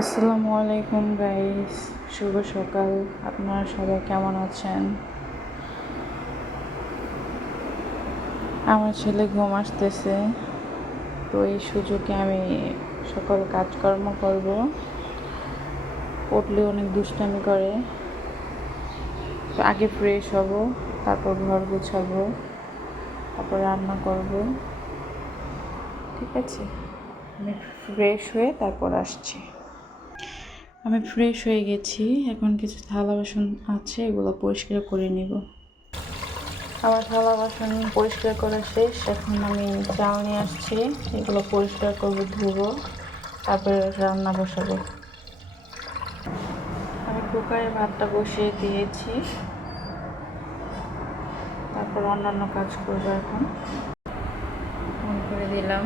আসসালামু আলাইকুম গাইস, শুভ সকাল। আপনারা সবাই কেমন আছেন? আমার ছেলে ঘুম আসতেছে, তো এই সুযোগে আমি সকল কাজকর্ম করব। উঠলে অনেক দুষ্টামি করে, তো আগে ফ্রেশ হব, তারপর ঘর গুছাবো, তারপর রান্না করব। ঠিক আছে, আমি ফ্রেশ হয়ে তারপর আসছি। আমি ফ্রেশ হয়ে গেছি, এখন কিছু থালা বাসন আছে, এগুলো পরিষ্কার করে নিব। আমার থালা বাসন পরিষ্কার করা শেষ। এখন আমি চাল নিয়ে আসছি, এগুলো পরিষ্কার করবো, ধুবো, তারপরে রান্না বসাবো। আমি কুকারে ভাতটা বসিয়ে দিয়েছি, তারপর অন্যান্য কাজ করবো। এখন অন করে দিলাম,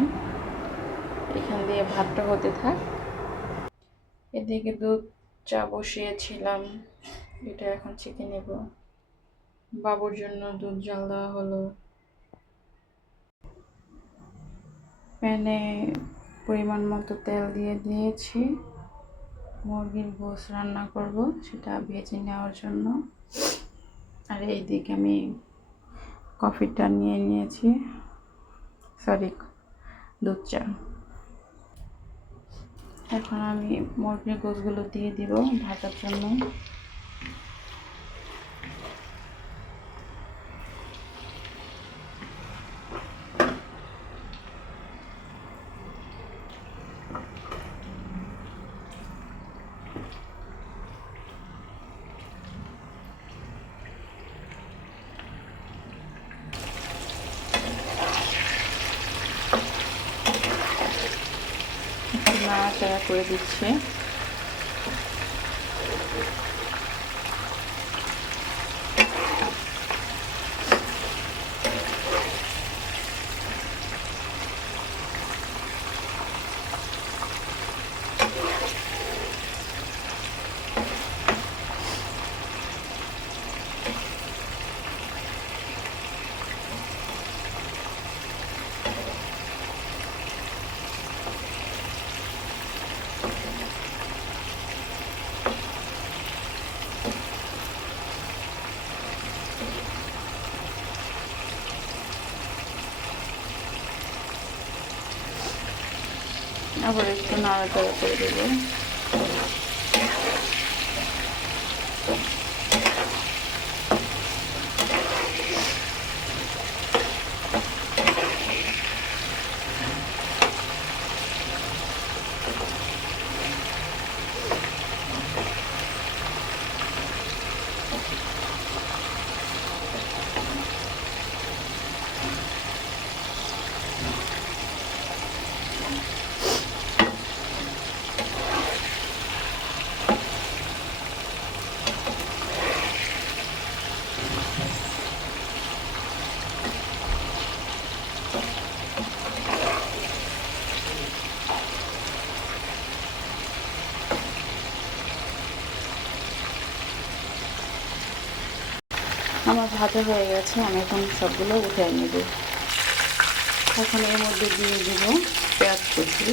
এখান দিয়ে ভাতটা হতে থাক। এদিকে দুধ চা বসিয়েছিলাম, এটা এখন ছেঁকে নেব। বাবুর জন্য দুধ জাল দেওয়া হলো। প্যানে পরিমাণ মতো তেল দিয়ে দিয়েছি, মুরগির গোশ রান্না করব, সেটা ভেজে নেওয়ার জন্য। আর এইদিকে আমি কফিটা নিয়ে নিয়েছি, সরি, দুধ চা। এখন আমি মুরগির গোশগুলো দিয়ে দিব ভাজার জন্য। নাড়াচাড়া করে দিচ্ছে। আবার একটু নাড়াচাড়া করে দেবো। আমার ভাজা হয়ে গেছে, আমি এখন সবগুলো উঠে নেব। এখন এর মধ্যে দিয়ে দিব পেঁয়াজ কুচি।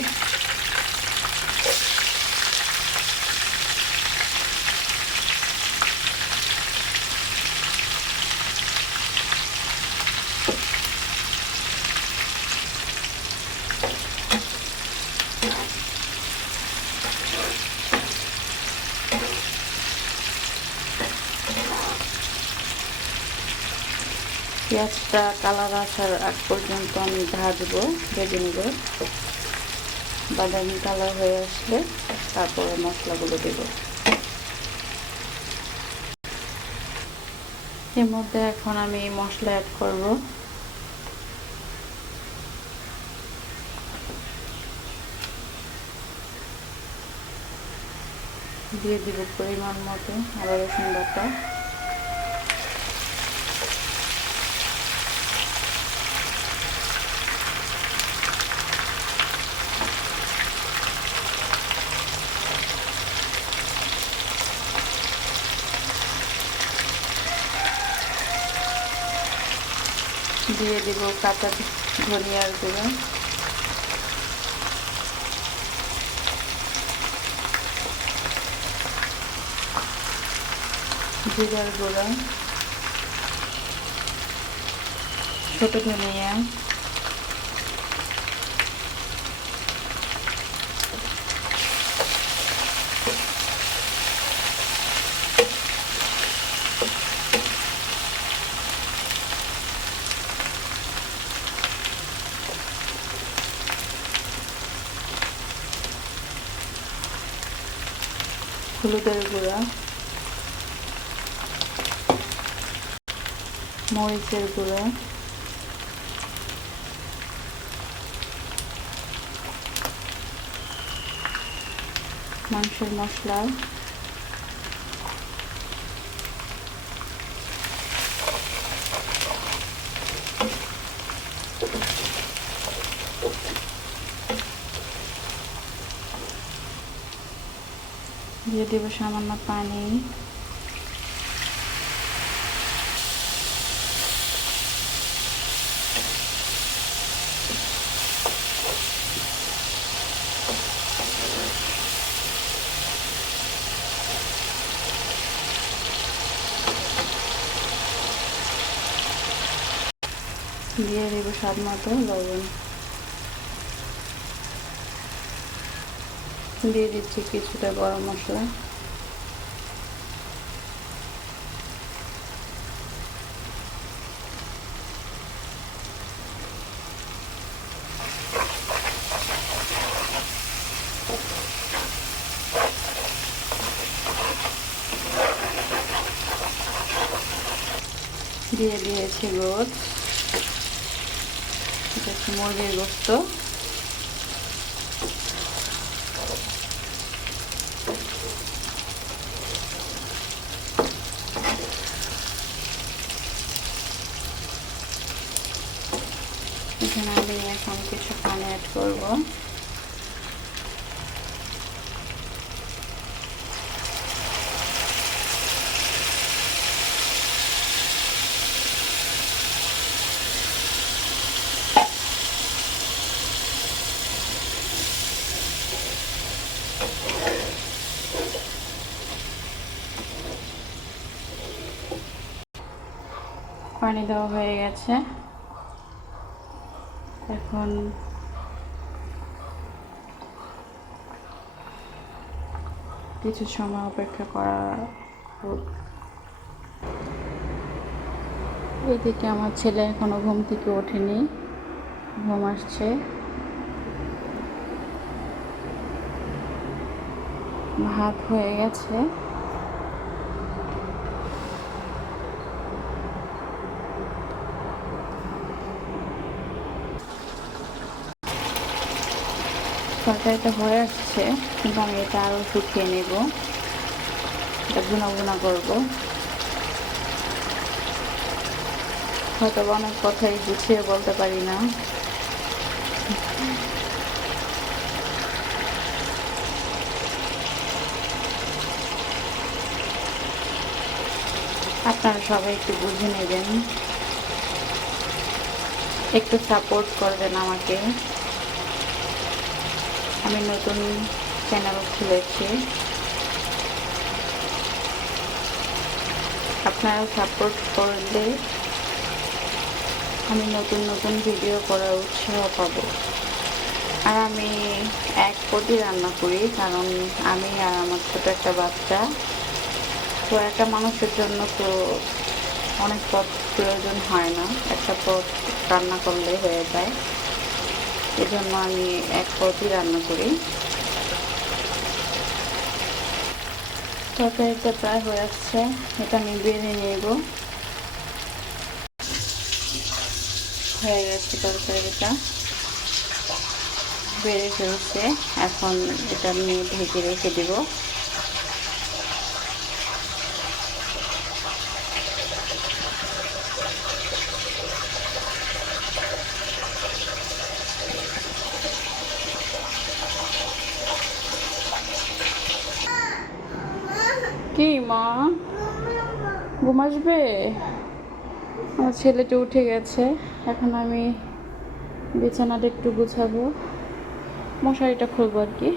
পেঁয়াজটা কালার আসার আগ পর্যন্ত আমি ভাজবো, ভেজে নেব। বাদামি কালার হয়ে আসলে তারপরে মশলাগুলো দেব। এর মধ্যে এখন আমি মশলা অ্যাড করব। দিয়ে দিব পরিমাণ মতো আদা রসুন বাটা, দিয়ে দিব কাঁচা ধনিয়ার গুঁড়ো, জিরার গুঁড়া, ছোট ধনিয়া, হলুদের গুঁড়া, মরিচের গুঁড়া, মাংসের মশলা, দিয়ে দেব সামান্য পানি, দিয়ে দেব স্বাদ মতো লবণ, দিয়ে দিচ্ছি কিছুটা গরম মশলা, দিয়ে দিয়েছি গোস্ত, এটা হচ্ছে মুরগির গোস্ত, এখানে আমি এখন কিছু পানি অ্যাড করব, পানি দেওয়া হয়ে গেছে। এখন কিছু সময় অপেক্ষা করা হোক। এইদিকে আমার ছেলে এখনো ঘুম থেকে ওঠেনি, ঘুম আসছে। ভাত হয়ে গেছে, তরকারিটা হয়ে আসছে, কিন্তু আমি এটা আরও শুকিয়ে নেব, এটা ভুনা ভুনা করবো। হয়তো অনেক কথাই গুছিয়ে বলতে পারি না, আপনারা সবাই একটু বুঝে নেবেন, একটু সাপোর্ট করবেন আমাকে। আমি নতুন চ্যানেল খুলেছি, আপনারা সাপোর্ট করলে আমি নতুন নতুন ভিডিও করার উৎসাহ পাবো। আর আমি এক পদই রান্না করি, কারণ আমি আর আমার ছোট একটা বাচ্চা, তো একটা মানুষের জন্য তো অনেক পদ প্রয়োজন হয় না, একটা পদ রান্না করলে হয়ে যায়, এজন্য আমি এক পদই রান্না করি। তরকারিটা প্রায় হয়ে আসছে, এটা আমি বেড়ে নেব। হয়ে গেছে তরকারিটা, বেড়ে ফেলছে, এখন এটা নিয়ে ঢেকে রেখে দেব। কি মা, ঘুম আসবে? আমার ছেলেটা উঠে গেছে, এখন আমি বিছানাটা একটু গুছাবো, মশারিটা খুলবো আর কি।